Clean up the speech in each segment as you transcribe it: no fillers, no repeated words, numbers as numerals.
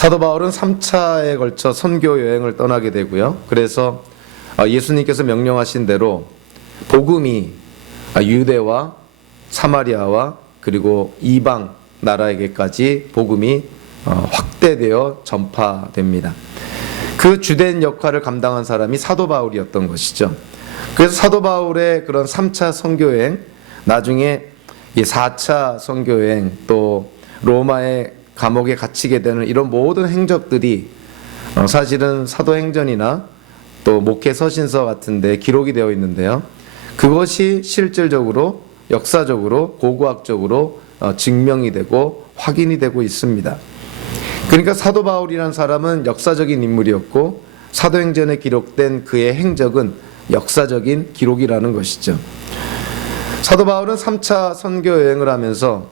사도 바울은 3차에 걸쳐 선교 여행을 떠나게 되고요. 그래서 예수님께서 명령하신 대로 복음이 유대와 사마리아와 그리고 이방 나라에게까지 복음이 확대되어 전파됩니다. 그 주된 역할을 감당한 사람이 사도 바울이었던 것이죠. 그래서 사도 바울의 그런 3차 선교여행, 나중에 이 4차 선교여행, 또 로마의 감옥에 갇히게 되는 이런 모든 행적들이 사실은 사도행전이나 또 목회서신서 같은 데 기록이 되어 있는데요. 그것이 실질적으로 역사적으로 고고학적으로 증명이 되고 확인이 되고 있습니다. 그러니까 사도 바울이라는 사람은 역사적인 인물이었고 사도행전에 기록된 그의 행적은 역사적인 기록이라는 것이죠. 사도 바울은 3차 선교 여행을 하면서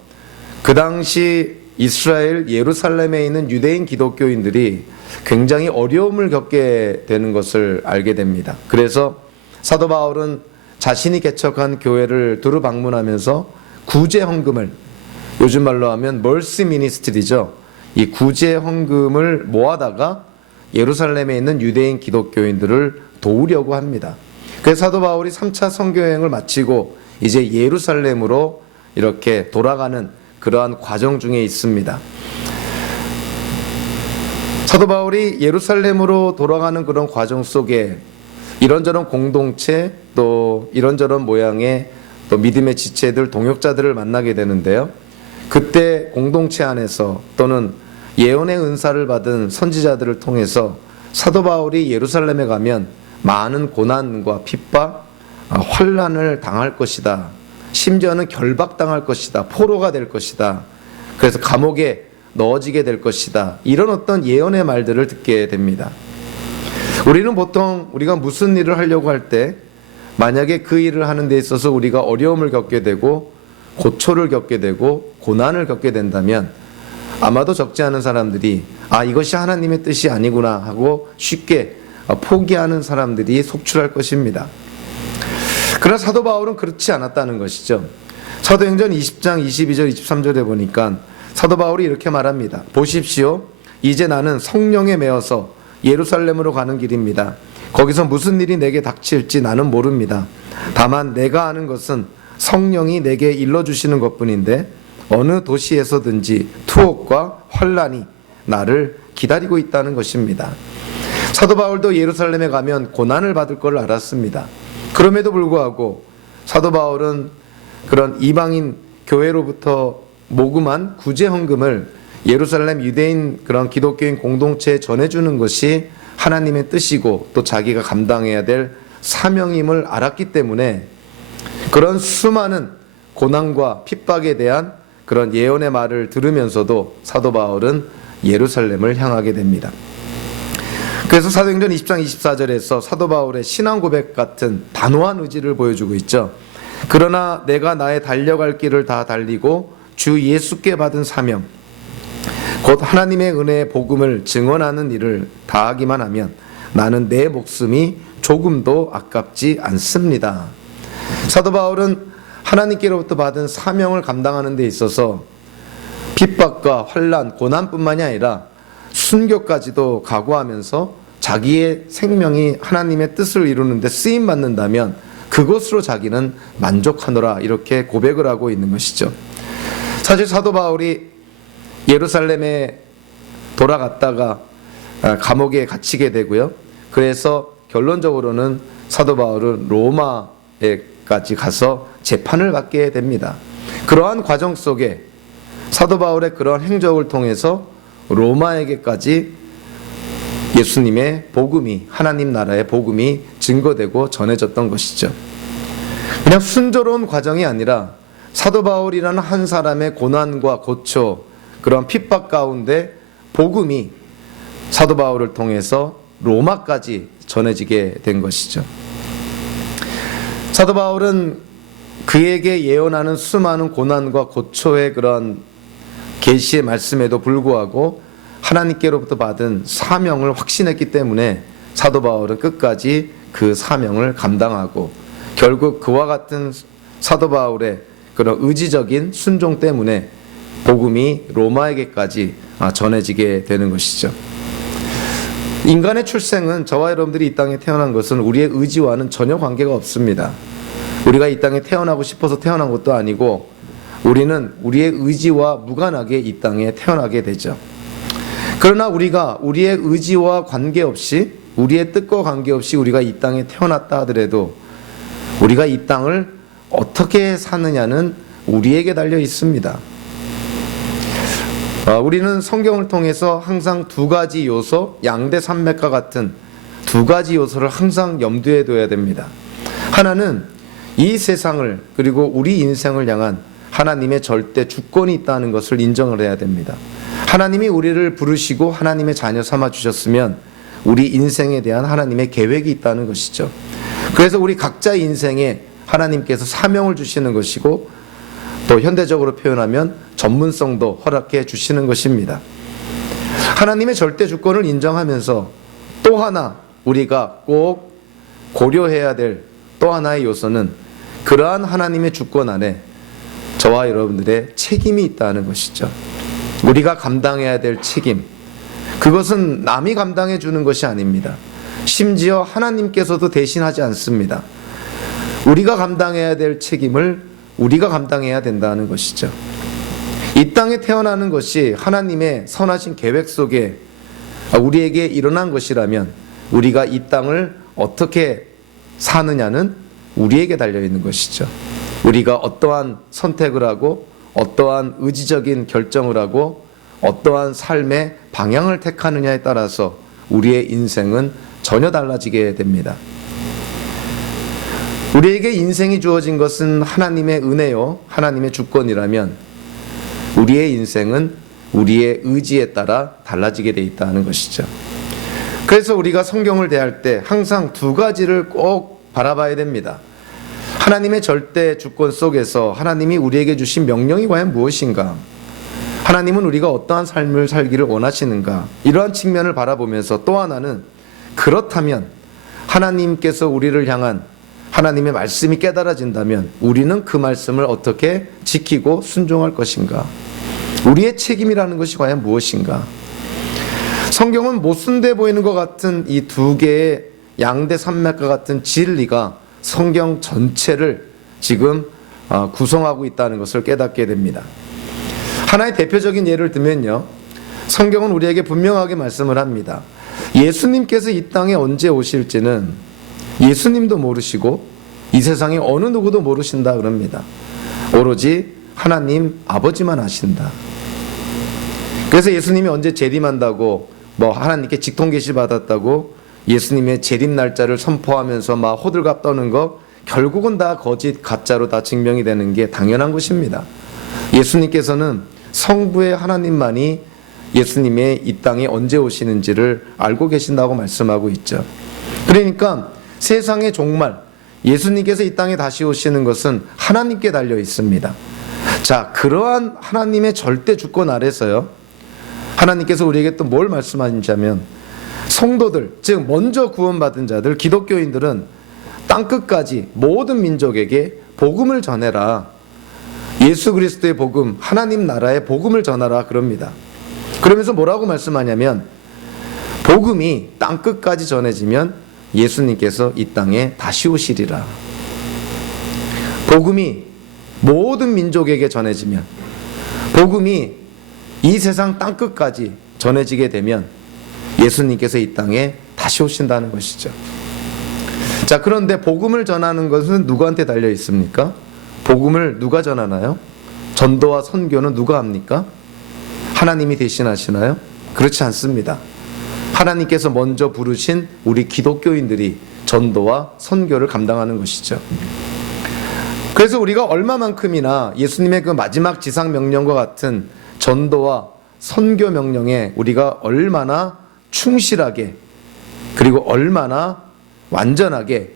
그 당시 이스라엘 예루살렘에 있는 유대인 기독교인들이 굉장히 어려움을 겪게 되는 것을 알게 됩니다. 그래서 사도 바울은 자신이 개척한 교회를 두루 방문하면서 구제 헌금을, 요즘 말로 하면 멀시 미니스트리죠. 이 구제 헌금을 모아다가 예루살렘에 있는 유대인 기독교인들을 도우려고 합니다. 그래서 사도 바울이 3차 선교 여행을 마치고 이제 예루살렘으로 이렇게 돌아가는 그러한 과정 중에 있습니다. 사도 바울이 예루살렘으로 돌아가는 그런 과정 속에 이런저런 공동체, 또 이런저런 모양의 또 믿음의 지체들, 동역자들을 만나게 되는데요. 그때 공동체 안에서 또는 예언의 은사를 받은 선지자들을 통해서 사도 바울이 예루살렘에 가면 많은 고난과 핍박, 환난을 당할 것이다. 심지어는 결박당할 것이다. 포로가 될 것이다. 그래서 감옥에 넣어지게 될 것이다. 이런 어떤 예언의 말들을 듣게 됩니다. 우리는 보통 우리가 무슨 일을 하려고 할 때 만약에 그 일을 하는 데 있어서 우리가 어려움을 겪게 되고 고초를 겪게 되고 고난을 겪게 된다면 아마도 적지 않은 사람들이 이것이 하나님의 뜻이 아니구나 하고 쉽게 포기하는 사람들이 속출할 것입니다. 그러나 사도 바울은 그렇지 않았다는 것이죠. 사도행전 20장 22절 23절에 보니까 사도 바울이 이렇게 말합니다. 보십시오. 이제 나는 성령에 매어서 예루살렘으로 가는 길입니다. 거기서 무슨 일이 내게 닥칠지 나는 모릅니다. 다만 내가 아는 것은 성령이 내게 일러주시는 것뿐인데 어느 도시에서든지 투옥과 환난이 나를 기다리고 있다는 것입니다. 사도 바울도 예루살렘에 가면 고난을 받을 걸 알았습니다. 그럼에도 불구하고 사도 바울은 그런 이방인 교회로부터 모금한 구제 헌금을 예루살렘 유대인 그런 기독교인 공동체에 전해주는 것이 하나님의 뜻이고 또 자기가 감당해야 될 사명임을 알았기 때문에 그런 수많은 고난과 핍박에 대한 그런 예언의 말을 들으면서도 사도 바울은 예루살렘을 향하게 됩니다. 그래서 사도행전 20장 24절에서 사도 바울의 신앙 고백 같은 단호한 의지를 보여주고 있죠. 그러나 내가 나의 달려갈 길을 다 달리고 주 예수께 받은 사명, 곧 하나님의 은혜의 복음을 증언하는 일을 다하기만 하면 나는 내 목숨이 조금도 아깝지 않습니다. 사도 바울은 하나님께로부터 받은 사명을 감당하는 데 있어서 핍박과 환난, 고난뿐만이 아니라 순교까지도 각오하면서 자기의 생명이 하나님의 뜻을 이루는 데 쓰임 받는다면 그것으로 자기는 만족하노라 이렇게 고백을 하고 있는 것이죠. 사실 사도 바울이 예루살렘에 돌아갔다가 감옥에 갇히게 되고요. 그래서 결론적으로는 사도 바울은 로마에까지 가서 재판을 받게 됩니다. 그러한 과정 속에 사도 바울의 그런 행적을 통해서 로마에게까지 예수님의 복음이, 하나님 나라의 복음이 증거되고 전해졌던 것이죠. 그냥 순조로운 과정이 아니라 사도 바울이라는 한 사람의 고난과 고초, 그런 핍박 가운데 복음이 사도 바울을 통해서 로마까지 전해지게 된 것이죠. 사도 바울은 그에게 예언하는 수많은 고난과 고초의 그런 계시의 말씀에도 불구하고 하나님께로부터 받은 사명을 확신했기 때문에 사도 바울은 끝까지 그 사명을 감당하고 결국 그와 같은 사도 바울의 그런 의지적인 순종 때문에 복음이 로마에게까지 전해지게 되는 것이죠. 인간의 출생은 저와 여러분들이 이 땅에 태어난 것은 우리의 의지와는 전혀 관계가 없습니다. 우리가 이 땅에 태어나고 싶어서 태어난 것도 아니고 우리는 우리의 의지와 무관하게 이 땅에 태어나게 되죠. 그러나 우리가 우리의 의지와 관계없이, 우리의 뜻과 관계없이 우리가 이 땅에 태어났다 하더라도 우리가 이 땅을 어떻게 사느냐는 우리에게 달려 있습니다. 우리는 성경을 통해서 항상 두 가지 요소, 양대산맥과 같은 두 가지 요소를 항상 염두에 둬야 됩니다. 하나는 이 세상을, 그리고 우리 인생을 향한 하나님의 절대 주권이 있다는 것을 인정을 해야 됩니다. 하나님이 우리를 부르시고 하나님의 자녀 삼아 주셨으면 우리 인생에 대한 하나님의 계획이 있다는 것이죠. 그래서 우리 각자의 인생에 하나님께서 사명을 주시는 것이고, 또 현대적으로 표현하면 전문성도 허락해 주시는 것입니다. 하나님의 절대 주권을 인정하면서 또 하나 우리가 꼭 고려해야 될 또 하나의 요소는 그러한 하나님의 주권 안에 저와 여러분들의 책임이 있다는 것이죠. 우리가 감당해야 될 책임, 그것은 남이 감당해 주는 것이 아닙니다. 심지어 하나님께서도 대신하지 않습니다. 우리가 감당해야 될 책임을 우리가 감당해야 된다는 것이죠. 이 땅에 태어나는 것이 하나님의 선하신 계획 속에 우리에게 일어난 것이라면 우리가 이 땅을 어떻게 사느냐는 우리에게 달려있는 것이죠. 우리가 어떠한 선택을 하고 어떠한 의지적인 결정을 하고 어떠한 삶의 방향을 택하느냐에 따라서 우리의 인생은 전혀 달라지게 됩니다. 우리에게 인생이 주어진 것은 하나님의 은혜요, 하나님의 주권이라면 우리의 인생은 우리의 의지에 따라 달라지게 돼 있다는 것이죠. 그래서 우리가 성경을 대할 때 항상 두 가지를 꼭 바라봐야 됩니다. 하나님의 절대 주권 속에서 하나님이 우리에게 주신 명령이 과연 무엇인가? 하나님은 우리가 어떠한 삶을 살기를 원하시는가? 이러한 측면을 바라보면서 또 하나는 그렇다면 하나님께서 우리를 향한 하나님의 말씀이 깨달아진다면 우리는 그 말씀을 어떻게 지키고 순종할 것인가? 우리의 책임이라는 것이 과연 무엇인가? 성경은 모순돼 보이는 것 같은 이 두 개의 양대 산맥과 같은 진리가 성경 전체를 지금 구성하고 있다는 것을 깨닫게 됩니다. 하나의 대표적인 예를 들면요, 성경은 우리에게 분명하게 말씀을 합니다. 예수님께서 이 땅에 언제 오실지는 예수님도 모르시고 이 세상에 어느 누구도 모르신다 그럽니다. 오로지 하나님 아버지만 아신다. 그래서 예수님이 언제 재림한다고, 하나님께 직통 계시 받았다고 예수님의 재림 날짜를 선포하면서 막 호들갑 떠는 거 결국은 다 거짓 가짜로 다 증명이 되는 게 당연한 것입니다. 예수님께서는 성부의 하나님만이 예수님의 이 땅에 언제 오시는지를 알고 계신다고 말씀하고 있죠. 그러니까 세상의 종말, 예수님께서 이 땅에 다시 오시는 것은 하나님께 달려 있습니다. 자, 그러한 하나님의 절대 주권 아래서요, 하나님께서 우리에게 또 뭘 말씀하시냐면 성도들, 즉 먼저 구원받은 자들, 기독교인들은 땅끝까지 모든 민족에게 복음을 전해라. 예수 그리스도의 복음, 하나님 나라의 복음을 전하라 그럽니다. 그러면서 뭐라고 말씀하냐면 복음이 땅끝까지 전해지면 예수님께서 이 땅에 다시 오시리라. 복음이 모든 민족에게 전해지면, 복음이 이 세상 땅끝까지 전해지게 되면 예수님께서 이 땅에 다시 오신다는 것이죠. 자, 그런데 복음을 전하는 것은 누구한테 달려 있습니까? 복음을 누가 전하나요? 전도와 선교는 누가 합니까? 하나님이 대신하시나요? 그렇지 않습니다. 하나님께서 먼저 부르신 우리 기독교인들이 전도와 선교를 감당하는 것이죠. 그래서 우리가 얼마만큼이나 예수님의 그 마지막 지상 명령과 같은 전도와 선교 명령에 우리가 얼마나 충실하게, 그리고 얼마나 완전하게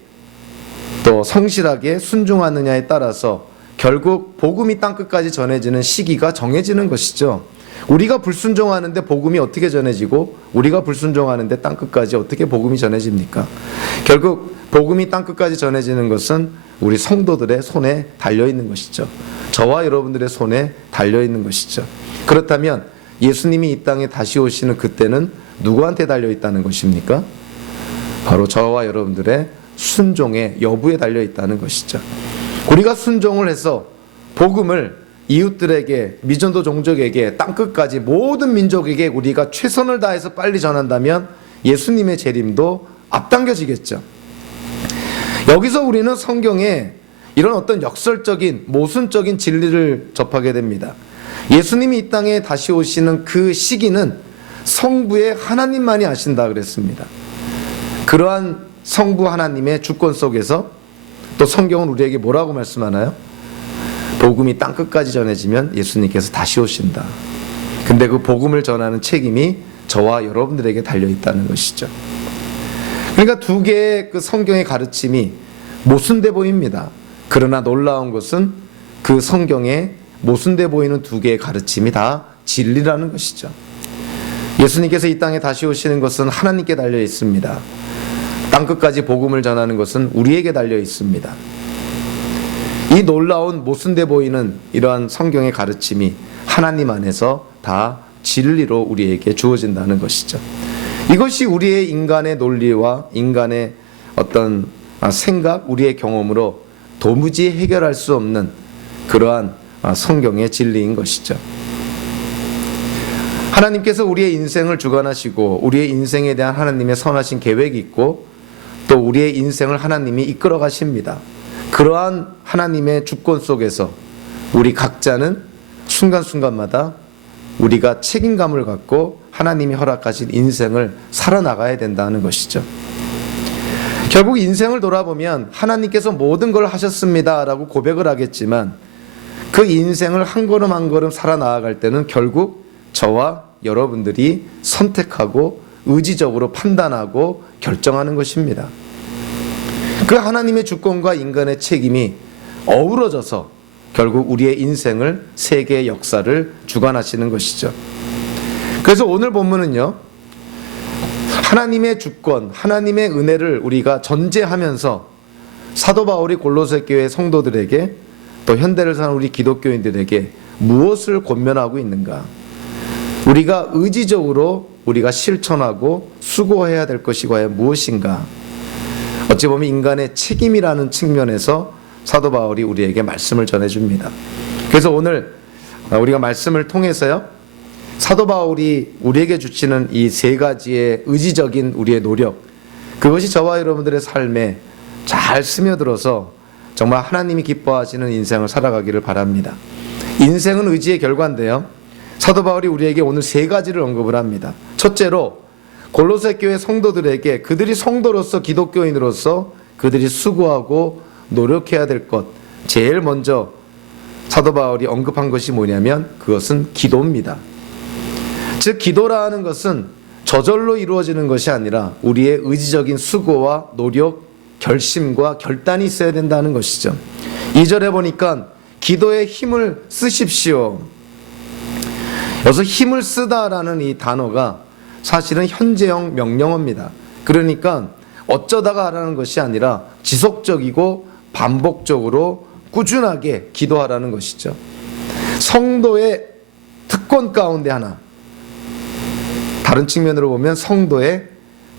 또 성실하게 순종하느냐에 따라서 결국 복음이 땅끝까지 전해지는 시기가 정해지는 것이죠. 우리가 불순종하는데 복음이 어떻게 전해지고 우리가 불순종하는데 땅끝까지 어떻게 복음이 전해집니까? 결국 복음이 땅끝까지 전해지는 것은 우리 성도들의 손에 달려있는 것이죠. 저와 여러분들의 손에 달려있는 것이죠. 그렇다면 예수님이 이 땅에 다시 오시는 그때는 누구한테 달려있다는 것입니까? 바로 저와 여러분들의 순종의 여부에 달려있다는 것이죠. 우리가 순종을 해서 복음을 이웃들에게, 미전도 종족에게, 땅끝까지 모든 민족에게 우리가 최선을 다해서 빨리 전한다면 예수님의 재림도 앞당겨지겠죠. 여기서 우리는 성경에 이런 어떤 역설적인 모순적인 진리를 접하게 됩니다. 예수님이 이 땅에 다시 오시는 그 시기는 성부의 하나님만이 아신다 그랬습니다. 그러한 성부 하나님의 주권 속에서 또 성경은 우리에게 뭐라고 말씀하나요? 복음이 땅끝까지 전해지면 예수님께서 다시 오신다. 근데 그 복음을 전하는 책임이 저와 여러분들에게 달려있다는 것이죠. 그러니까 두 개의 그 성경의 가르침이 모순돼 보입니다. 그러나 놀라운 것은 그 성경에 모순돼 보이는 두 개의 가르침이 다 진리라는 것이죠. 예수님께서 이 땅에 다시 오시는 것은 하나님께 달려 있습니다. 땅끝까지 복음을 전하는 것은 우리에게 달려 있습니다. 이 놀라운 모순돼 보이는 이러한 성경의 가르침이 하나님 안에서 다 진리로 우리에게 주어진다는 것이죠. 이것이 우리의 인간의 논리와 인간의 어떤 생각, 우리의 경험으로 도무지 해결할 수 없는 그러한 성경의 진리인 것이죠. 하나님께서 우리의 인생을 주관하시고 우리의 인생에 대한 하나님의 선하신 계획이 있고 또 우리의 인생을 하나님이 이끌어 가십니다. 그러한 하나님의 주권 속에서 우리 각자는 순간순간마다 우리가 책임감을 갖고 하나님이 허락하신 인생을 살아나가야 된다는 것이죠. 결국 인생을 돌아보면 하나님께서 모든 걸 하셨습니다 라고 고백을 하겠지만 그 인생을 한 걸음 한 걸음 살아나갈 때는 결국 저와 여러분들이 선택하고 의지적으로 판단하고 결정하는 것입니다. 그 하나님의 주권과 인간의 책임이 어우러져서 결국 우리의 인생을, 세계의 역사를 주관하시는 것이죠. 그래서 오늘 본문은요, 하나님의 주권, 하나님의 은혜를 우리가 전제하면서 사도 바울이 골로새 교회 성도들에게 또 현대를 사는 우리 기독교인들에게 무엇을 권면하고 있는가? 우리가 의지적으로 우리가 실천하고 수고해야 될 것이 과연 무엇인가? 어찌 보면 인간의 책임이라는 측면에서 사도 바울이 우리에게 말씀을 전해줍니다. 그래서 오늘 우리가 말씀을 통해서요, 사도 바울이 우리에게 주시는 이 세 가지의 의지적인 우리의 노력, 그것이 저와 여러분들의 삶에 잘 스며들어서 정말 하나님이 기뻐하시는 인생을 살아가기를 바랍니다. 인생은 의지의 결과인데요, 사도 바울이 우리에게 오늘 세 가지를 언급을 합니다. 첫째로 골로새 교회 성도들에게 그들이 성도로서, 기독교인으로서 그들이 수고하고 노력해야 될 것, 제일 먼저 사도 바울이 언급한 것이 뭐냐면 그것은 기도입니다. 즉 기도라는 것은 저절로 이루어지는 것이 아니라 우리의 의지적인 수고와 노력, 결심과 결단이 있어야 된다는 것이죠. 2절에 보니까 기도에 힘을 쓰십시오. 여기서 힘을 쓰다라는 이 단어가 사실은 현재형 명령어입니다. 그러니까 어쩌다가 하라는 것이 아니라 지속적이고 반복적으로 꾸준하게 기도하라는 것이죠. 성도의 특권 가운데 하나, 다른 측면으로 보면 성도의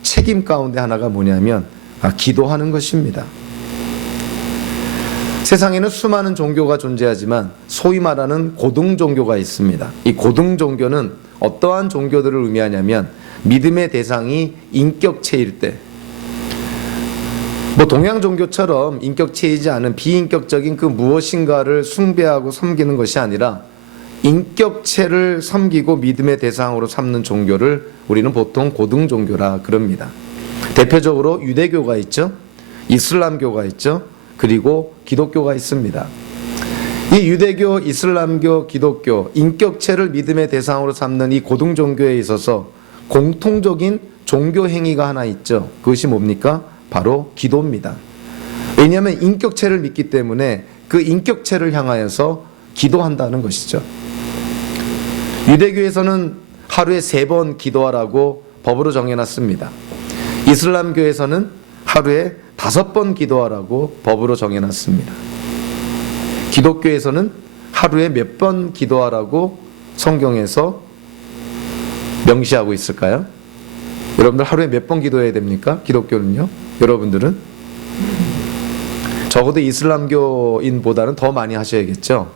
책임 가운데 하나가 뭐냐면 기도하는 것입니다. 세상에는 수많은 종교가 존재하지만 소위 말하는 고등 종교가 있습니다. 이 고등 종교는 어떠한 종교들을 의미하냐면 믿음의 대상이 인격체일 때, 동양 종교처럼 인격체이지 않은 비인격적인 그 무엇인가를 숭배하고 섬기는 것이 아니라 인격체를 섬기고 믿음의 대상으로 삼는 종교를 우리는 보통 고등 종교라 그럽니다. 대표적으로 유대교가 있죠, 이슬람교가 있죠, 그리고 기독교가 있습니다. 이 유대교, 이슬람교, 기독교, 인격체를 믿음의 대상으로 삼는 이 고등 종교에 있어서 공통적인 종교 행위가 하나 있죠. 그것이 뭡니까? 바로 기도입니다. 왜냐하면 인격체를 믿기 때문에 그 인격체를 향하여서 기도한다는 것이죠. 유대교에서는 하루에 3번 기도하라고 법으로 정해놨습니다. 이슬람교에서는 하루에 5번 기도하라고 법으로 정해놨습니다. 기독교에서는 하루에 몇 번 기도하라고 성경에서 명시하고 있을까요? 여러분들 하루에 몇 번 기도해야 됩니까? 기독교는요? 여러분들은? 적어도 이슬람교인보다는 더 많이 하셔야겠죠?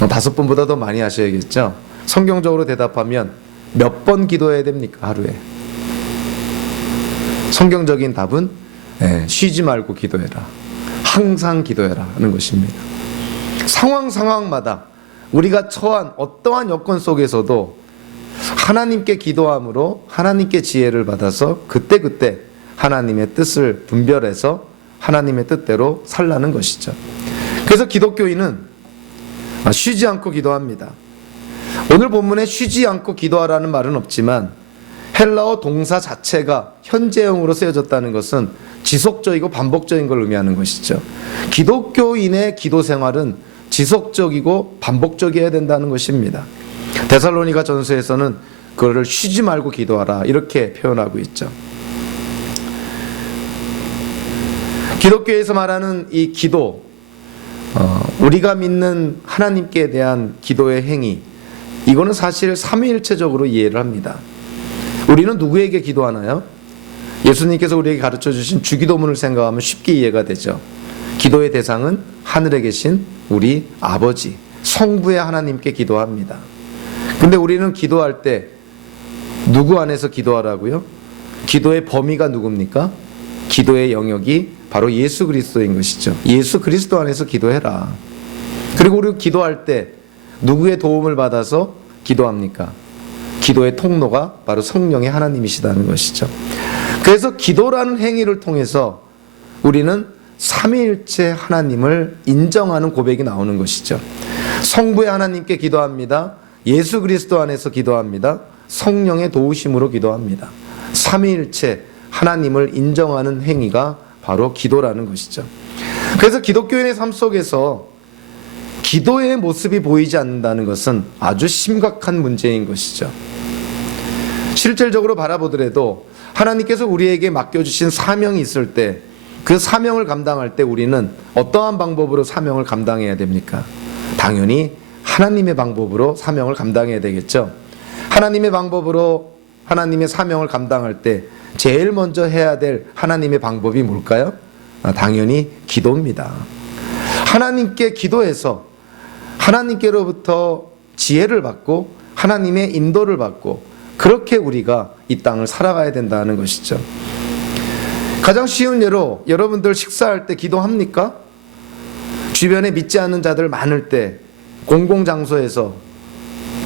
5번보다 더 많이 하셔야겠죠? 성경적으로 대답하면 몇 번 기도해야 됩니까? 하루에? 성경적인 답은 쉬지 말고 기도해라. 항상 기도해라 하는 것입니다. 상황마다 우리가 처한 어떠한 여건 속에서도 하나님께 기도함으로 하나님께 지혜를 받아서 그때그때 하나님의 뜻을 분별해서 하나님의 뜻대로 살라는 것이죠. 그래서 기독교인은 쉬지 않고 기도합니다. 오늘 본문에 쉬지 않고 기도하라는 말은 없지만 헬라어 동사 자체가 현재형으로 쓰여졌다는 것은 지속적이고 반복적인 걸 의미하는 것이죠. 기독교인의 기도 생활은 지속적이고 반복적이어야 된다는 것입니다. 데살로니가 전서에서는 그거를 쉬지 말고 기도하라 이렇게 표현하고 있죠. 기독교에서 말하는 이 기도, 우리가 믿는 하나님께 대한 기도의 행위, 이거는 사실 삼위일체적으로 이해를 합니다. 우리는 누구에게 기도하나요? 예수님께서 우리에게 가르쳐 주신 주기도문을 생각하면 쉽게 이해가 되죠. 기도의 대상은 하늘에 계신 우리 아버지, 성부의 하나님께 기도합니다. 근데 우리는 기도할 때 누구 안에서 기도하라고요? 기도의 범위가 누굽니까? 기도의 영역이 바로 예수 그리스도인 것이죠. 예수 그리스도 안에서 기도해라. 그리고 우리 기도할 때 누구의 도움을 받아서 기도합니까? 기도의 통로가 바로 성령의 하나님이시다는 것이죠. 그래서 기도라는 행위를 통해서 우리는 삼위일체 하나님을 인정하는 고백이 나오는 것이죠. 성부의 하나님께 기도합니다. 예수 그리스도 안에서 기도합니다. 성령의 도우심으로 기도합니다. 삼위일체 하나님을 인정하는 행위가 바로 기도라는 것이죠. 그래서 기독교인의 삶 속에서 기도의 모습이 보이지 않는다는 것은 아주 심각한 문제인 것이죠. 실질적으로 바라보더라도 하나님께서 우리에게 맡겨주신 사명이 있을 때 그 사명을 감당할 때 우리는 어떠한 방법으로 사명을 감당해야 됩니까? 당연히 하나님의 방법으로 사명을 감당해야 되겠죠. 하나님의 방법으로 하나님의 사명을 감당할 때 제일 먼저 해야 될 하나님의 방법이 뭘까요? 당연히 기도입니다. 하나님께 기도해서 하나님께로부터 지혜를 받고 하나님의 인도를 받고 그렇게 우리가 이 땅을 살아가야 된다는 것이죠. 가장 쉬운 예로 여러분들 식사할 때 기도합니까? 주변에 믿지 않는 자들 많을 때 공공장소에서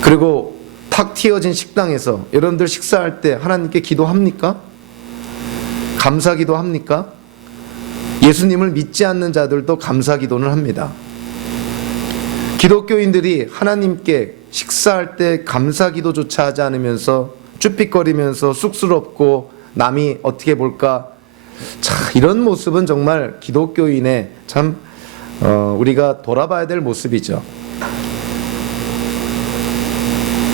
그리고 탁 튀어진 식당에서 여러분들 식사할 때 하나님께 기도합니까? 감사 기도합니까? 예수님을 믿지 않는 자들도 감사 기도는 합니다. 기독교인들이 하나님께 식사할 때 감사 기도조차 하지 않으면서 쭈삣거리면서 쑥스럽고 남이 어떻게 볼까? 자, 이런 모습은 정말 기독교인의 참 우리가 돌아봐야 될 모습이죠.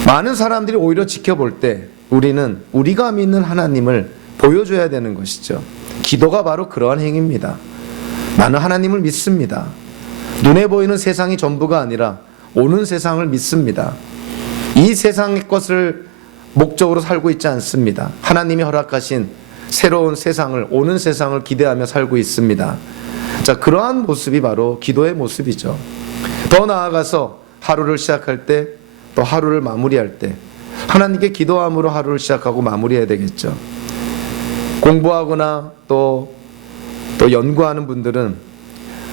많은 사람들이 오히려 지켜볼 때 우리는 우리가 믿는 하나님을 보여줘야 되는 것이죠. 기도가 바로 그러한 행위입니다. 나는 하나님을 믿습니다. 눈에 보이는 세상이 전부가 아니라 오는 세상을 믿습니다. 이 세상의 것을 목적으로 살고 있지 않습니다. 하나님이 허락하신 새로운 세상을, 오는 세상을 기대하며 살고 있습니다. 자, 그러한 모습이 바로 기도의 모습이죠. 더 나아가서 하루를 시작할 때 또 하루를 마무리할 때 하나님께 기도함으로 하루를 시작하고 마무리해야 되겠죠. 공부하거나 또 연구하는 분들은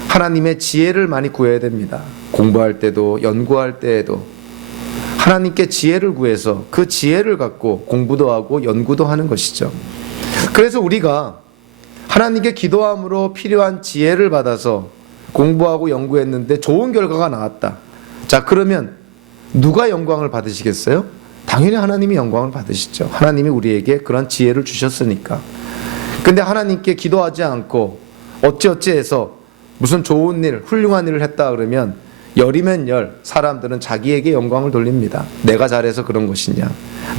하나님의 지혜를 많이 구해야 됩니다. 공부할 때도 연구할 때에도 하나님께 지혜를 구해서 그 지혜를 갖고 공부도 하고 연구도 하는 것이죠. 그래서 우리가 하나님께 기도함으로 필요한 지혜를 받아서 공부하고 연구했는데 좋은 결과가 나왔다. 자, 그러면 누가 영광을 받으시겠어요? 당연히 하나님이 영광을 받으시죠. 하나님이 우리에게 그런 지혜를 주셨으니까. 근데 하나님께 기도하지 않고 어찌어찌해서 무슨 좋은 일, 훌륭한 일을 했다 그러면 열이면 열 사람들은 자기에게 영광을 돌립니다. 내가 잘해서 그런 것이냐,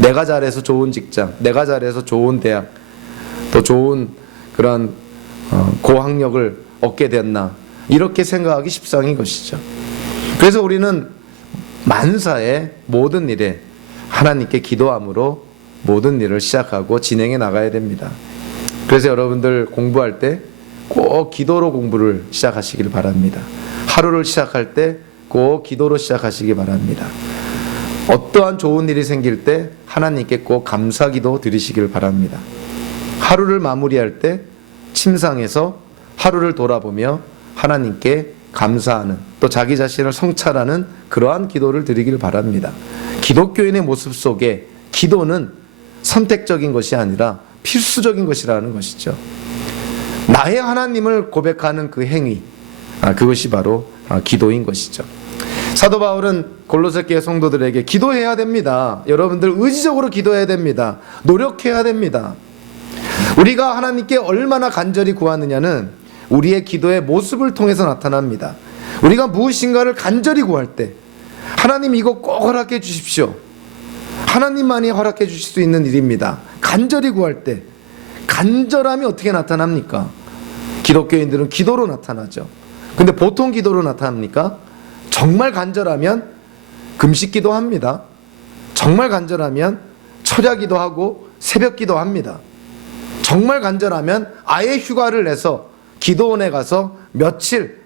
내가 잘해서 좋은 직장, 내가 잘해서 좋은 대학, 더 좋은 그런 고학력을 얻게 됐나, 이렇게 생각하기 십상인 것이죠. 그래서 우리는 만사의 모든 일에 하나님께 기도함으로 모든 일을 시작하고 진행해 나가야 됩니다. 그래서 여러분들 공부할 때 꼭 기도로 공부를 시작하시길 바랍니다. 하루를 시작할 때 꼭 기도로 시작하시기 바랍니다. 어떠한 좋은 일이 생길 때 하나님께 꼭 감사기도 드리시길 바랍니다. 하루를 마무리할 때 침상에서 하루를 돌아보며 하나님께 감사하는, 또 자기 자신을 성찰하는 그러한 기도를 드리길 바랍니다. 기독교인의 모습 속에 기도는 선택적인 것이 아니라 필수적인 것이라는 것이죠. 나의 하나님을 고백하는 그 행위, 그것이 바로 기도인 것이죠. 사도 바울은 골로새 교회 성도들에게 기도해야 됩니다. 여러분들 의지적으로 기도해야 됩니다. 노력해야 됩니다. 우리가 하나님께 얼마나 간절히 구하느냐는 우리의 기도의 모습을 통해서 나타납니다. 우리가 무엇인가를 간절히 구할 때 하나님 이거 꼭 허락해 주십시오. 하나님만이 허락해 주실 수 있는 일입니다. 간절히 구할 때 간절함이 어떻게 나타납니까? 기독교인들은 기도로 나타나죠. 근데 보통 기도로 나타납니까? 정말 간절하면 금식기도 합니다. 정말 간절하면 철야기도 하고 새벽기도 합니다. 정말 간절하면 아예 휴가를 내서 기도원에 가서 며칠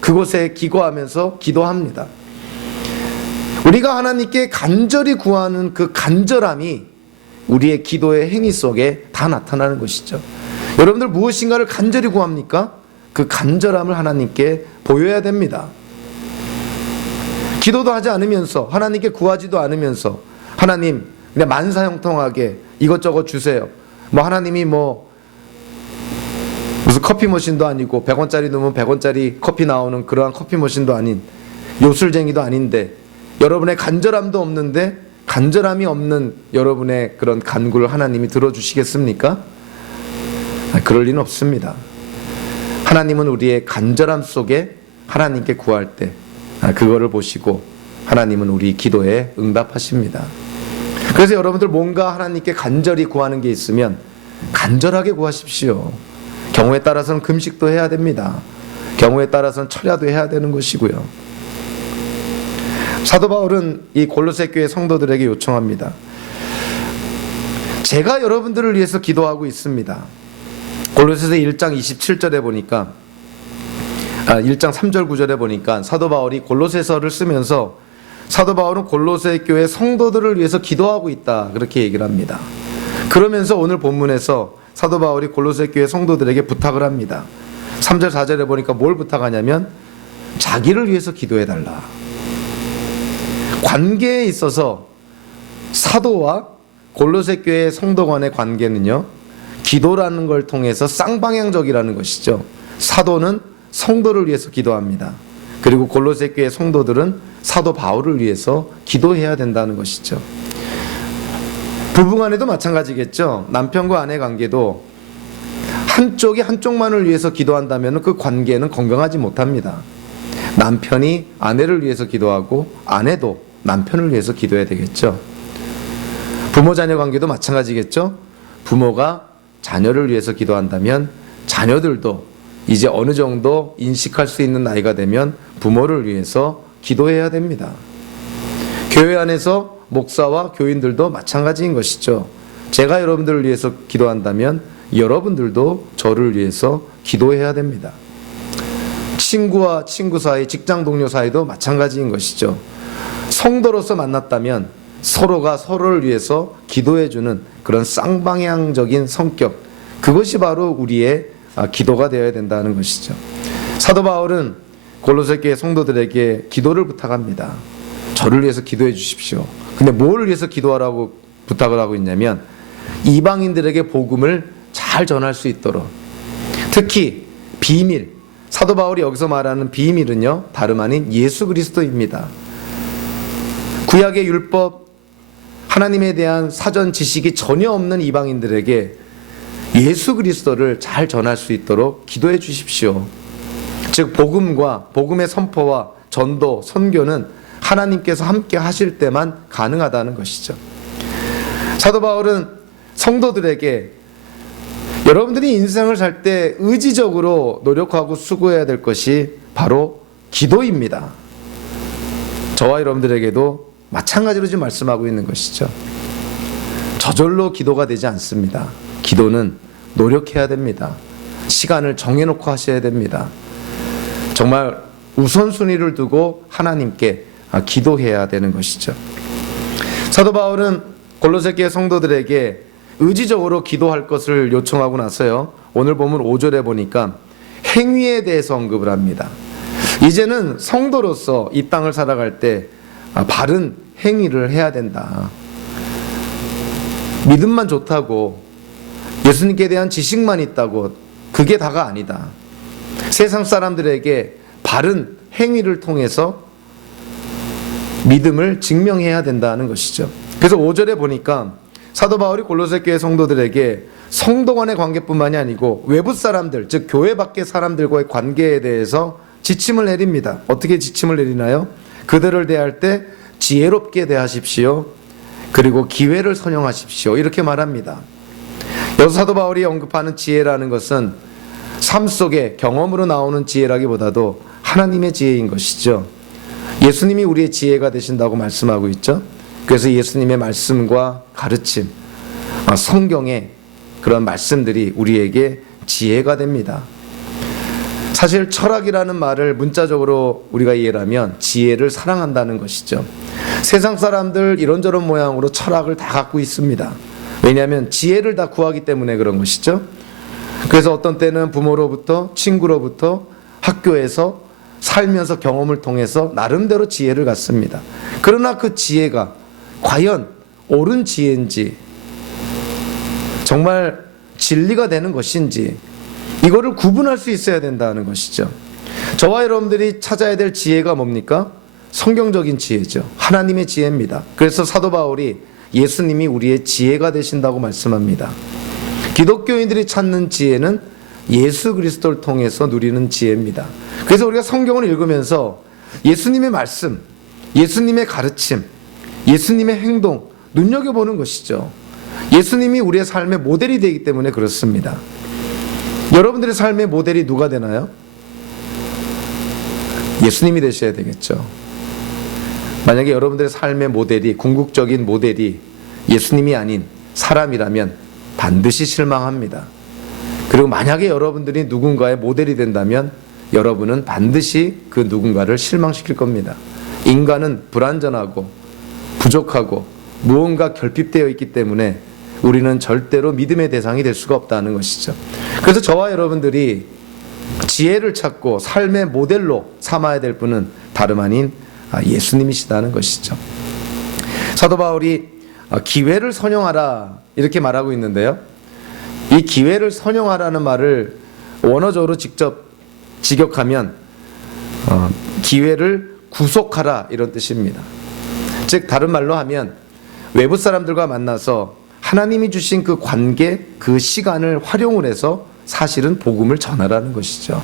그곳에 기거하면서 기도합니다. 우리가 하나님께 간절히 구하는 그 간절함이 우리의 기도의 행위 속에 다 나타나는 것이죠. 여러분들 무엇인가를 간절히 구합니까? 그 간절함을 하나님께 보여야 됩니다. 기도도 하지 않으면서, 하나님께 구하지도 않으면서 하나님 그냥 만사형통하게 이것저것 주세요. 하나님이 무슨 커피 머신도 아니고 100원짜리 넣으면 100원짜리 커피 나오는 그러한 커피 머신도 아닌 요술쟁이도 아닌데, 여러분의 간절함도 없는데 간절함이 없는 여러분의 그런 간구를 하나님이 들어주시겠습니까? 그럴 리는 없습니다. 하나님은 우리의 간절함 속에 하나님께 구할 때 그거를 보시고 하나님은 우리 기도에 응답하십니다. 그래서 여러분들 뭔가 하나님께 간절히 구하는 게 있으면 간절하게 구하십시오. 경우에 따라서는 금식도 해야 됩니다. 경우에 따라서는 철야도 해야 되는 것이고요. 사도 바울은 이 골로새 교회 성도들에게 요청합니다. 제가 여러분들을 위해서 기도하고 있습니다. 골로새서 1장 27절에 보니까 1장 3절 9절에 보니까 사도 바울이 골로새서를 쓰면서 사도 바울은 골로새 교회 성도들을 위해서 기도하고 있다, 그렇게 얘기를 합니다. 그러면서 오늘 본문에서 사도 바울이 골로새 교회 성도들에게 부탁을 합니다. 3절 4절에 보니까 뭘 부탁하냐면 자기를 위해서 기도해달라. 관계에 있어서 사도와 골로새 교회 성도 간의 관계는요, 기도라는 걸 통해서 쌍방향적이라는 것이죠. 사도는 성도를 위해서 기도합니다. 그리고 골로새 교회 성도들은 사도 바울을 위해서 기도해야 된다는 것이죠. 부부간에도 마찬가지겠죠. 남편과 아내 관계도 한쪽이 한쪽만을 위해서 기도한다면 그 관계는 건강하지 못합니다. 남편이 아내를 위해서 기도하고 아내도 남편을 위해서 기도해야 되겠죠. 부모 자녀 관계도 마찬가지겠죠. 부모가 자녀를 위해서 기도한다면 자녀들도 이제 어느 정도 인식할 수 있는 나이가 되면 부모를 위해서 기도해야 됩니다. 교회 안에서 목사와 교인들도 마찬가지인 것이죠. 제가 여러분들을 위해서 기도한다면 여러분들도 저를 위해서 기도해야 됩니다. 친구와 친구 사이, 직장 동료 사이도 마찬가지인 것이죠. 성도로서 만났다면 서로가 서로를 위해서 기도해주는 그런 쌍방향적인 성격, 그것이 바로 우리의 기도가 되어야 된다는 것이죠. 사도 바울은 골로새 교회 성도들에게 기도를 부탁합니다. 저를 위해서 기도해 주십시오. 근데 뭘 위해서 기도하라고 부탁을 하고 있냐면 이방인들에게 복음을 잘 전할 수 있도록, 특히 비밀, 사도 바울이 여기서 말하는 비밀은요, 다름 아닌 예수 그리스도입니다. 구약의 율법, 하나님에 대한 사전 지식이 전혀 없는 이방인들에게 예수 그리스도를 잘 전할 수 있도록 기도해 주십시오. 즉 복음과 복음의 선포와 전도, 선교는 하나님께서 함께 하실 때만 가능하다는 것이죠. 사도 바울은 성도들에게 여러분들이 인생을 살 때 의지적으로 노력하고 수고해야 될 것이 바로 기도입니다. 저와 여러분들에게도 마찬가지로 지금 말씀하고 있는 것이죠. 저절로 기도가 되지 않습니다. 기도는 노력해야 됩니다. 시간을 정해놓고 하셔야 됩니다. 정말 우선순위를 두고 하나님께 기도해야 되는 것이죠. 사도 바울은 골로새 교회 성도들에게 의지적으로 기도할 것을 요청하고 나서요, 오늘 보면 5절에 보니까 행위에 대해서 언급을 합니다. 이제는 성도로서 이 땅을 살아갈 때 바른 행위를 해야 된다. 믿음만 좋다고, 예수님께 대한 지식만 있다고 그게 다가 아니다. 세상 사람들에게 바른 행위를 통해서 믿음을 증명해야 된다는 것이죠. 그래서 5절에 보니까 사도 바울이 골로새 교회 성도들에게 성도 간의 관계뿐만이 아니고 외부 사람들, 즉 교회 밖의 사람들과의 관계에 대해서 지침을 내립니다. 어떻게 지침을 내리나요? 그들을 대할 때 지혜롭게 대하십시오. 그리고 기회를 선용하십시오. 이렇게 말합니다. 여기서 사도 바울이 언급하는 지혜라는 것은 삶 속에 경험으로 나오는 지혜라기보다도 하나님의 지혜인 것이죠. 예수님이 우리의 지혜가 되신다고 말씀하고 있죠. 그래서 예수님의 말씀과 가르침, 성경의 그런 말씀들이 우리에게 지혜가 됩니다. 사실 철학이라는 말을 문자적으로 우리가 이해를 하면 지혜를 사랑한다는 것이죠. 세상 사람들 이런저런 모양으로 철학을 다 갖고 있습니다. 왜냐하면 지혜를 다 구하기 때문에 그런 것이죠. 그래서 어떤 때는 부모로부터, 친구로부터, 학교에서 살면서 경험을 통해서 나름대로 지혜를 갖습니다. 그러나 그 지혜가 과연 옳은 지혜인지, 정말 진리가 되는 것인지, 이거를 구분할 수 있어야 된다는 것이죠. 저와 여러분들이 찾아야 될 지혜가 뭡니까? 성경적인 지혜죠. 하나님의 지혜입니다. 그래서 사도 바울이 예수님이 우리의 지혜가 되신다고 말씀합니다. 기독교인들이 찾는 지혜는 예수 그리스도를 통해서 누리는 지혜입니다. 그래서 우리가 성경을 읽으면서 예수님의 말씀, 예수님의 가르침, 예수님의 행동 눈여겨보는 것이죠. 예수님이 우리의 삶의 모델이 되기 때문에 그렇습니다. 여러분들의 삶의 모델이 누가 되나요? 예수님이 되셔야 되겠죠. 만약에 여러분들의 삶의 모델이, 궁극적인 모델이 예수님이 아닌 사람이라면 반드시 실망합니다. 그리고 만약에 여러분들이 누군가의 모델이 된다면 여러분은 반드시 그 누군가를 실망시킬 겁니다. 인간은 불완전하고 부족하고 무언가 결핍되어 있기 때문에 우리는 절대로 믿음의 대상이 될 수가 없다는 것이죠. 그래서 저와 여러분들이 지혜를 찾고 삶의 모델로 삼아야 될 분은 다름 아닌 예수님이시다는 것이죠. 사도 바울이 기회를 선용하라 이렇게 말하고 있는데요, 이 기회를 선용하라는 말을 원어적으로 직접 직역하면 기회를 구속하라 이런 뜻입니다. 즉 다른 말로 하면 외부 사람들과 만나서 하나님이 주신 그 관계, 그 시간을 활용을 해서 사실은 복음을 전하라는 것이죠.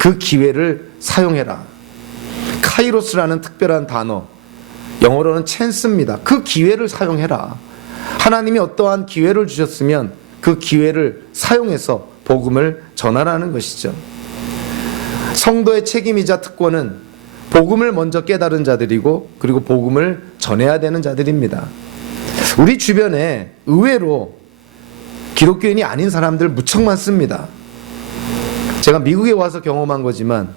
그 기회를 사용해라. 카이로스라는 특별한 단어, 영어로는 찬스입니다. 그 기회를 사용해라. 하나님이 어떠한 기회를 주셨으면 그 기회를 사용해서 복음을 전하라는 것이죠. 성도의 책임이자 특권은 복음을 먼저 깨달은 자들이고, 그리고 복음을 전해야 되는 자들입니다. 우리 주변에 의외로 기독교인이 아닌 사람들 무척 많습니다. 제가 미국에 와서 경험한 거지만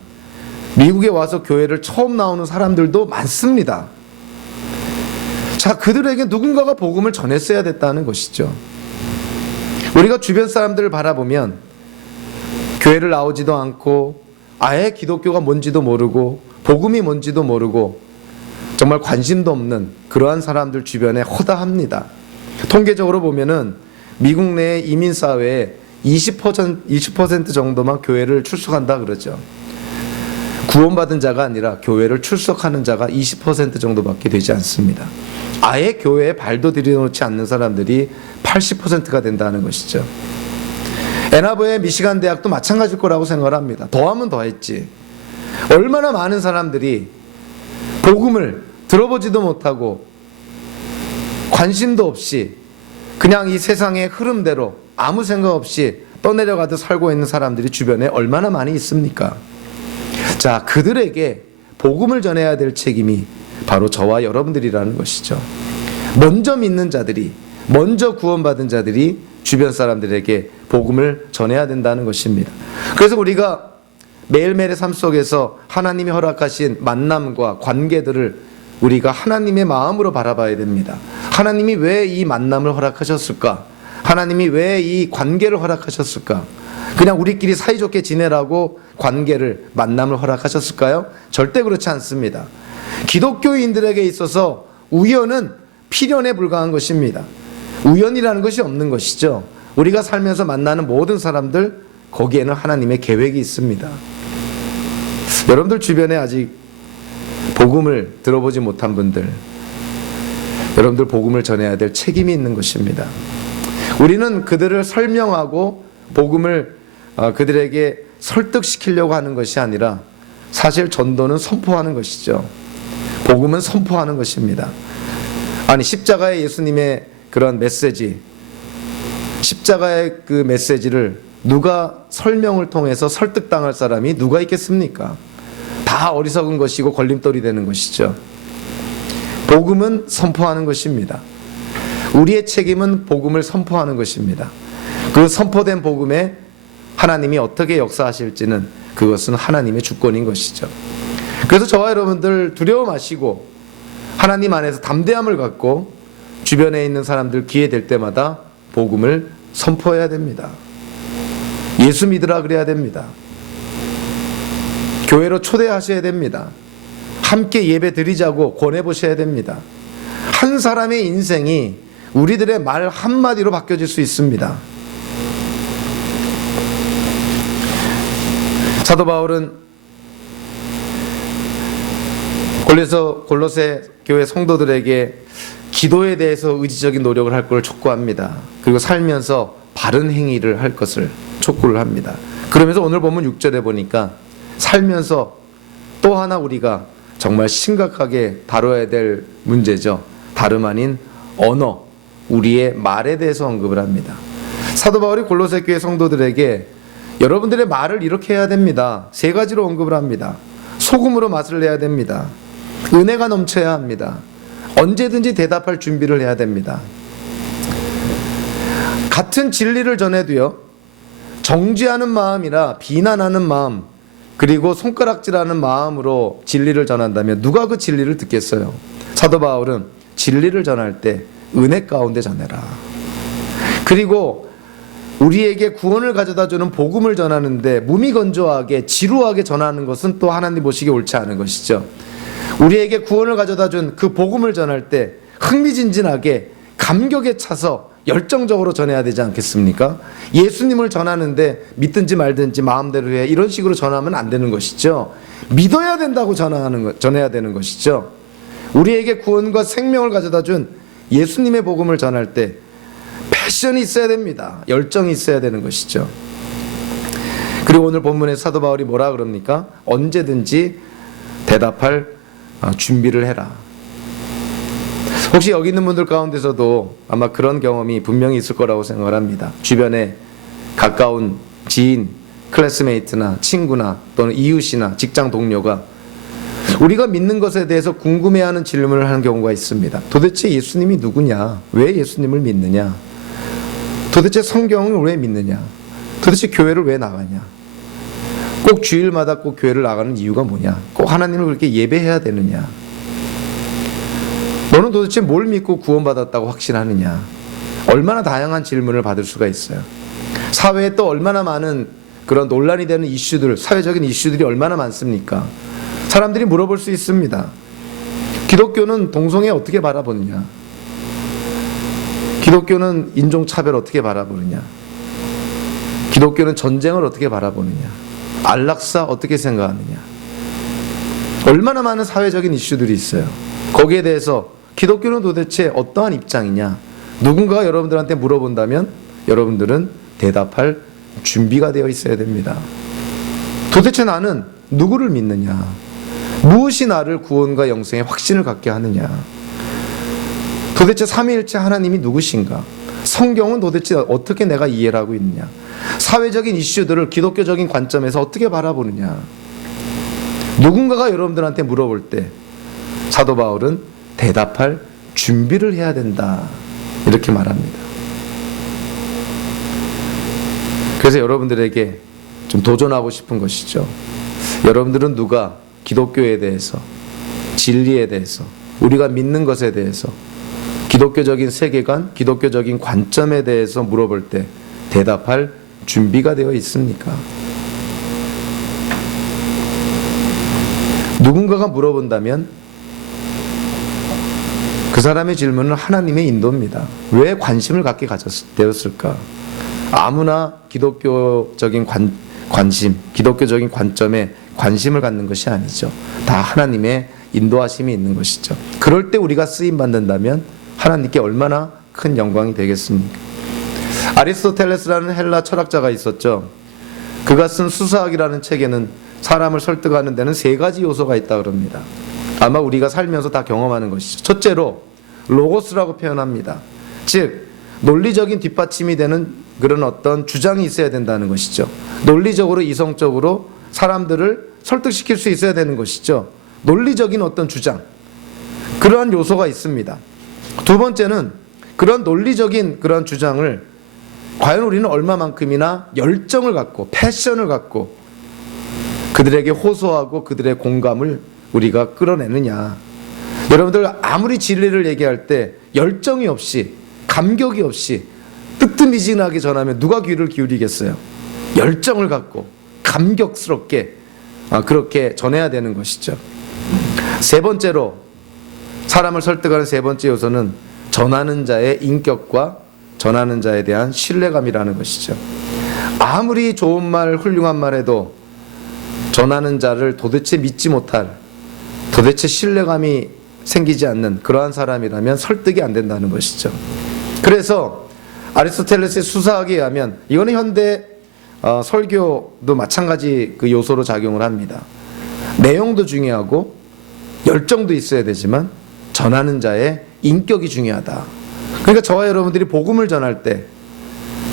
미국에 와서 교회를 처음 나오는 사람들도 많습니다. 자, 그들에게 누군가가 복음을 전했어야 됐다는 것이죠. 우리가 주변 사람들을 바라보면 교회를 나오지도 않고 아예 기독교가 뭔지도 모르고 복음이 뭔지도 모르고 정말 관심도 없는 그러한 사람들 주변에 허다합니다. 통계적으로 보면은 미국 내 이민사회의 20% 정도만 교회를 출석한다 그러죠. 구원받은 자가 아니라 교회를 출석하는 자가 20% 정도밖에 되지 않습니다. 아예 교회에 발도 들여놓지 않는 사람들이 80%가 된다는 것이죠. 애나버의 미시간 대학도 마찬가지일 거라고 생각을 합니다. 더하면 더했지. 얼마나 많은 사람들이 복음을 들어보지도 못하고 관심도 없이 그냥 이 세상의 흐름대로 아무 생각 없이 떠내려가듯 살고 있는 사람들이 주변에 얼마나 많이 있습니까? 자, 그들에게 복음을 전해야 될 책임이 바로 저와 여러분들이라는 것이죠. 먼저 믿는 자들이, 먼저 구원받은 자들이 주변 사람들에게 복음을 전해야 된다는 것입니다. 그래서 우리가 매일매일의 삶 속에서 하나님이 허락하신 만남과 관계들을 우리가 하나님의 마음으로 바라봐야 됩니다. 하나님이 왜 이 만남을 허락하셨을까? 하나님이 왜 이 관계를 허락하셨을까? 그냥 우리끼리 사이좋게 지내라고 관계를, 만남을 허락하셨을까요? 절대 그렇지 않습니다. 기독교인들에게 있어서 우연은 필연에 불과한 것입니다. 우연이라는 것이 없는 것이죠. 우리가 살면서 만나는 모든 사람들, 거기에는 하나님의 계획이 있습니다. 여러분들 주변에 아직 복음을 들어보지 못한 분들, 여러분들 복음을 전해야 될 책임이 있는 것입니다. 우리는 그들을 설명하고 복음을 그들에게 설득시키려고 하는 것이 아니라 사실 전도는 선포하는 것이죠. 복음은 선포하는 것입니다. 아니, 십자가의 예수님의 그런 메시지, 십자가의 그 메시지를 누가 설명을 통해서 설득당할 사람이 누가 있겠습니까? 다 어리석은 것이고 걸림돌이 되는 것이죠. 복음은 선포하는 것입니다. 우리의 책임은 복음을 선포하는 것입니다. 그 선포된 복음에 하나님이 어떻게 역사하실지는 그것은 하나님의 주권인 것이죠. 그래서 저와 여러분들 두려워 마시고 하나님 안에서 담대함을 갖고 주변에 있는 사람들 기회 될 때마다 복음을 선포해야 됩니다. 예수 믿으라 그래야 됩니다. 교회로 초대하셔야 됩니다. 함께 예배 드리자고 권해보셔야 됩니다. 한 사람의 인생이 우리들의 말 한마디로 바뀌어질 수 있습니다. 사도 바울은 골로새 교회 성도들에게 기도에 대해서 의지적인 노력을 할 것을 촉구합니다. 그리고 살면서 바른 행위를 할 것을 촉구를 합니다. 그러면서 오늘 보면 6절에 보니까 살면서 또 하나 우리가 정말 심각하게 다뤄야 될 문제죠. 다름 아닌 언어, 우리의 말에 대해서 언급을 합니다. 사도 바울이 골로새 교회 성도들에게 여러분들의 말을 이렇게 해야 됩니다. 세 가지로 언급을 합니다. 소금으로 맛을 내야 됩니다. 은혜가 넘쳐야 합니다. 언제든지 대답할 준비를 해야 됩니다. 같은 진리를 전해도요, 정죄하는 마음이라 비난하는 마음, 그리고 손가락질하는 마음으로 진리를 전한다면 누가 그 진리를 듣겠어요? 사도 바울은 진리를 전할 때 은혜 가운데 전해라. 그리고 우리에게 구원을 가져다주는 복음을 전하는데 무미건조하게 지루하게 전하는 것은 또 하나님 보시기에 옳지 않은 것이죠. 우리에게 구원을 가져다준 그 복음을 전할 때 흥미진진하게 감격에 차서 열정적으로 전해야 되지 않겠습니까? 예수님을 전하는데 믿든지 말든지 마음대로 해, 이런 식으로 전하면 안 되는 것이죠. 믿어야 된다고 전해야 되는 것이죠. 우리에게 구원과 생명을 가져다준 예수님의 복음을 전할 때 패션이 있어야 됩니다. 열정이 있어야 되는 것이죠. 그리고 오늘 본문에 사도 바울이 뭐라 그럽니까? 언제든지 대답할 준비를 해라. 혹시 여기 있는 분들 가운데서도 아마 그런 경험이 분명히 있을 거라고 생각을 합니다. 주변에 가까운 지인, 클래스메이트나 친구나 또는 이웃이나 직장 동료가 우리가 믿는 것에 대해서 궁금해하는 질문을 하는 경우가 있습니다. 도대체 예수님이 누구냐? 왜 예수님을 믿느냐? 도대체 성경을 왜 믿느냐? 도대체 교회를 왜 나가냐? 꼭 주일마다 꼭 교회를 나가는 이유가 뭐냐? 꼭 하나님을 그렇게 예배해야 되느냐? 너는 도대체 뭘 믿고 구원받았다고 확신하느냐? 얼마나 다양한 질문을 받을 수가 있어요. 사회에 또 얼마나 많은 그런 논란이 되는 이슈들, 사회적인 이슈들이 얼마나 많습니까? 사람들이 물어볼 수 있습니다. 기독교는 동성애 어떻게 바라보느냐? 기독교는 인종차별 어떻게 바라보느냐? 기독교는 전쟁을 어떻게 바라보느냐? 안락사 어떻게 생각하느냐? 얼마나 많은 사회적인 이슈들이 있어요. 거기에 대해서 기독교는 도대체 어떠한 입장이냐? 누군가가 여러분들한테 물어본다면 여러분들은 대답할 준비가 되어 있어야 됩니다. 도대체 나는 누구를 믿느냐? 무엇이 나를 구원과 영생의 확신을 갖게 하느냐? 도대체 삼위일체 하나님이 누구신가? 성경은 도대체 어떻게 내가 이해를 하고 있느냐? 사회적인 이슈들을 기독교적인 관점에서 어떻게 바라보느냐? 누군가가 여러분들한테 물어볼 때 사도 바울은 대답할 준비를 해야 된다, 이렇게 말합니다. 그래서 여러분들에게 좀 도전하고 싶은 것이죠. 여러분들은 누가 기독교에 대해서, 진리에 대해서, 우리가 믿는 것에 대해서, 기독교적인 세계관, 기독교적인 관점에 대해서 물어볼 때 대답할 준비가 되어 있습니까? 누군가가 물어본다면 그 사람의 질문은 하나님의 인도입니다. 왜 관심을 갖게 되었을까? 아무나 기독교적인 관심, 기독교적인 관점에 관심을 갖는 것이 아니죠. 다 하나님의 인도하심이 있는 것이죠. 그럴 때 우리가 쓰임받는다면 하나님께 얼마나 큰 영광이 되겠습니까? 아리스토텔레스라는 헬라 철학자가 있었죠. 그가 쓴 수사학이라는 책에는 사람을 설득하는 데는 3가지 요소가 있다고 합니다. 아마 우리가 살면서 다 경험하는 것이죠. 첫째로 로고스라고 표현합니다. 즉 논리적인 뒷받침이 되는 그런 어떤 주장이 있어야 된다는 것이죠. 논리적으로, 이성적으로 사람들을 설득시킬 수 있어야 되는 것이죠. 논리적인 어떤 주장, 그러한 요소가 있습니다. 두 번째는 그런 논리적인 그런 주장을 과연 우리는 얼마만큼이나 열정을 갖고, 패션을 갖고 그들에게 호소하고 그들의 공감을 우리가 끌어내느냐. 여러분들 아무리 진리를 얘기할 때 열정이 없이, 감격이 없이 뜨뜻미진하게 전하면 누가 귀를 기울이겠어요? 열정을 갖고 감격스럽게 그렇게 전해야 되는 것이죠. 세 번째로, 사람을 설득하는 세 번째 요소는 전하는 자의 인격과 전하는 자에 대한 신뢰감이라는 것이죠. 아무리 좋은 말, 훌륭한 말 해도 전하는 자를 도대체 믿지 못할, 도대체 신뢰감이 생기지 않는 그러한 사람이라면 설득이 안 된다는 것이죠. 그래서 아리스토텔레스의 수사학에 의하면, 이거는 현대 설교도 마찬가지 그 요소로 작용을 합니다. 내용도 중요하고 열정도 있어야 되지만 전하는 자의 인격이 중요하다. 그러니까 저와 여러분들이 복음을 전할 때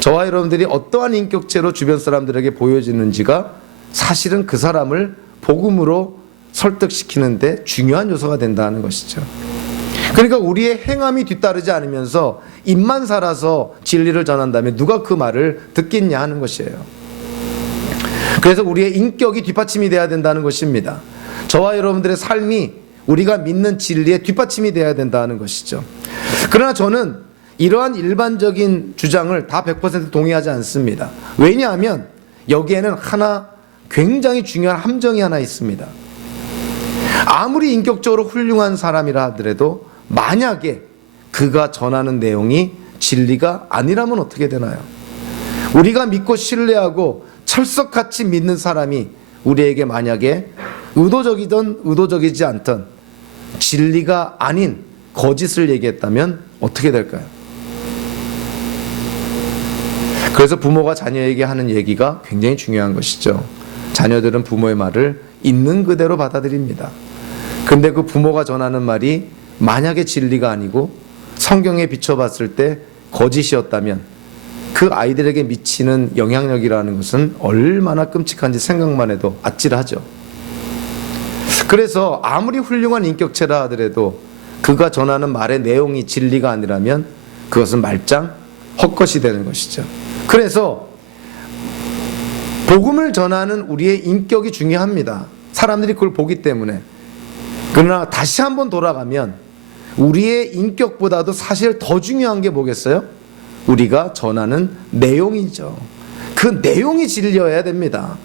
저와 여러분들이 어떠한 인격체로 주변 사람들에게 보여지는지가 사실은 그 사람을 복음으로 설득시키는데 중요한 요소가 된다는 것이죠. 그러니까 우리의 행함이 뒤따르지 않으면서 입만 살아서 진리를 전한다면 누가 그 말을 듣겠냐 하는 것이에요. 그래서 우리의 인격이 뒷받침이 돼야 된다는 것입니다. 저와 여러분들의 삶이 우리가 믿는 진리에 뒷받침이 돼야 된다는 것이죠. 그러나 저는 이러한 일반적인 주장을 다 100% 동의하지 않습니다. 왜냐하면 여기에는 하나 굉장히 중요한 함정이 하나 있습니다. 아무리 인격적으로 훌륭한 사람이라 하더라도 만약에 그가 전하는 내용이 진리가 아니라면 어떻게 되나요? 우리가 믿고 신뢰하고 철석같이 믿는 사람이 우리에게 만약에 의도적이든 의도적이지 않든 진리가 아닌 거짓을 얘기했다면 어떻게 될까요? 그래서 부모가 자녀에게 하는 얘기가 굉장히 중요한 것이죠. 자녀들은 부모의 말을 있는 그대로 받아들입니다. 근데 그 부모가 전하는 말이 만약에 진리가 아니고 성경에 비춰봤을 때 거짓이었다면 그 아이들에게 미치는 영향력이라는 것은 얼마나 끔찍한지 생각만 해도 아찔하죠. 그래서 아무리 훌륭한 인격체라 하더라도 그가 전하는 말의 내용이 진리가 아니라면 그것은 말짱 헛것이 되는 것이죠. 그래서 복음을 전하는 우리의 인격이 중요합니다. 사람들이 그걸 보기 때문에. 그러나 다시 한번 돌아가면 우리의 인격보다도 사실 더 중요한 게 뭐겠어요? 우리가 전하는 내용이죠. 그 내용이 진리여야 됩니다.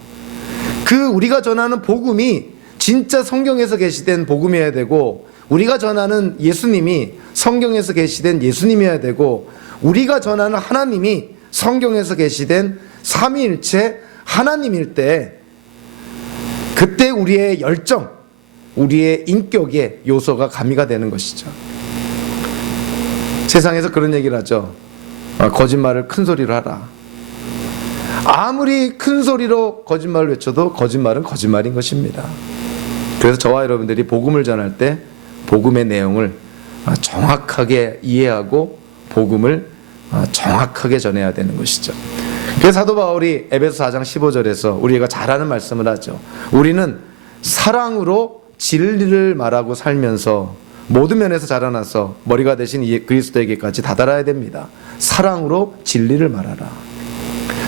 그 우리가 전하는 복음이 진짜 성경에서 계시된 복음이어야 되고, 우리가 전하는 예수님이 성경에서 계시된 예수님이어야 되고, 우리가 전하는 하나님이 성경에서 계시된 삼위일체 하나님일 때, 그때 우리의 열정, 우리의 인격의 요소가 가미가 되는 것이죠. 세상에서 그런 얘기를 하죠. 거짓말을 큰 소리로 하라. 아무리 큰 소리로 거짓말을 외쳐도 거짓말은 거짓말인 것입니다. 그래서 저와 여러분들이 복음을 전할 때 복음의 내용을 정확하게 이해하고 복음을 정확하게 전해야 되는 것이죠. 그래서 사도 바울이 에베소 4장 15절에서 우리가 잘 아는 말씀을 하죠. 우리는 사랑으로 진리를 말하고 살면서 모든 면에서 자라나서 머리가 되신 그리스도에게까지 다다라야 됩니다. 사랑으로 진리를 말하라.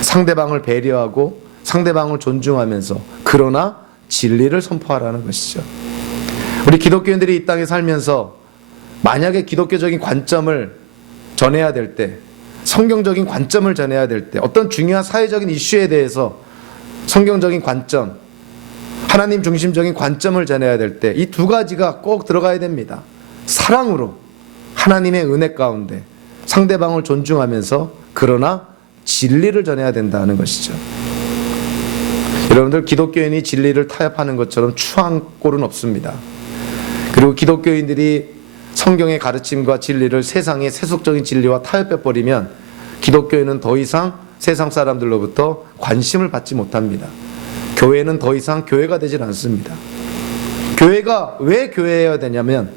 상대방을 배려하고 상대방을 존중하면서 그러나 진리를 선포하라는 것이죠. 우리 기독교인들이 이 땅에 살면서 만약에 기독교적인 관점을 전해야 될 때, 성경적인 관점을 전해야 될 때, 어떤 중요한 사회적인 이슈에 대해서 성경적인 관점, 하나님 중심적인 관점을 전해야 될 때 이 두 가지가 꼭 들어가야 됩니다. 사랑으로 하나님의 은혜 가운데 상대방을 존중하면서 그러나 진리를 전해야 된다는 것이죠. 여러분들, 기독교인이 진리를 타협하는 것처럼 추한 꼴은 없습니다. 그리고 기독교인들이 성경의 가르침과 진리를 세상의 세속적인 진리와 타협해버리면 기독교인은 더 이상 세상 사람들로부터 관심을 받지 못합니다. 교회는 더 이상 교회가 되질 않습니다. 교회가 왜 교회여야 되냐면,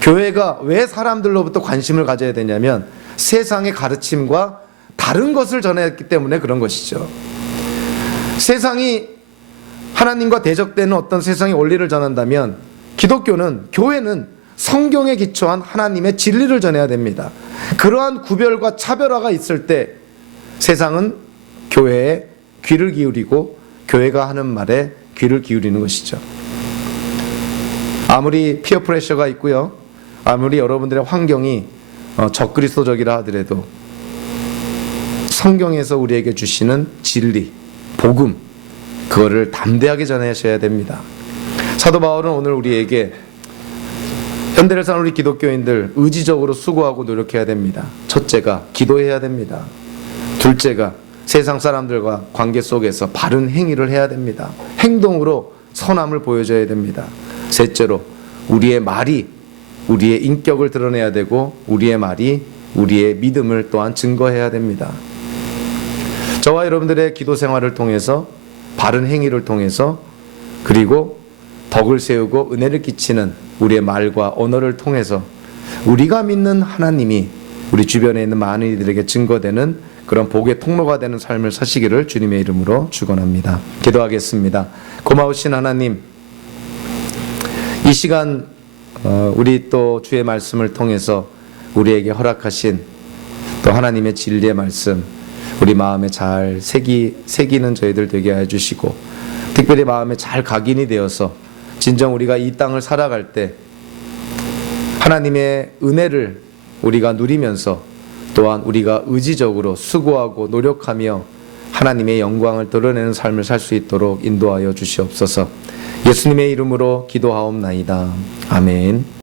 교회가 왜 사람들로부터 관심을 가져야 되냐면 세상의 가르침과 다른 것을 전했기 때문에 그런 것이죠. 세상이 하나님과 대적되는 어떤 세상의 원리를 전한다면 기독교는, 교회는 성경에 기초한 하나님의 진리를 전해야 됩니다. 그러한 구별과 차별화가 있을 때 세상은 교회에 귀를 기울이고 교회가 하는 말에 귀를 기울이는 것이죠. 아무리 피어 프레셔가 있고요, 아무리 여러분들의 환경이 적그리스도적이라 하더라도 성경에서 우리에게 주시는 진리, 복음, 그거를 담대하게 전하셔야 됩니다. 사도 바울은 오늘 우리에게, 현대를 사는 우리 기독교인들, 의지적으로 수고하고 노력해야 됩니다. 첫째가 기도해야 됩니다. 둘째가 세상 사람들과 관계 속에서 바른 행위를 해야 됩니다. 행동으로 선함을 보여줘야 됩니다. 셋째로 우리의 말이 우리의 인격을 드러내야 되고 우리의 말이 우리의 믿음을 또한 증거해야 됩니다. 저와 여러분들의 기도 생활을 통해서, 바른 행위를 통해서, 그리고 덕을 세우고 은혜를 끼치는 우리의 말과 언어를 통해서 우리가 믿는 하나님이 우리 주변에 있는 많은 이들에게 증거되는 그런 복의 통로가 되는 삶을 사시기를 주님의 이름으로 축원합니다. 기도하겠습니다. 고마우신 하나님, 이 시간 우리 또 주의 말씀을 통해서 우리에게 허락하신 또 하나님의 진리의 말씀, 우리 마음에 잘 새기는 저희들 되게 해주시고, 특별히 마음에 잘 각인이 되어서 진정 우리가 이 땅을 살아갈 때 하나님의 은혜를 우리가 누리면서 또한 우리가 의지적으로 수고하고 노력하며 하나님의 영광을 드러내는 삶을 살 수 있도록 인도하여 주시옵소서. 예수님의 이름으로 기도하옵나이다. 아멘.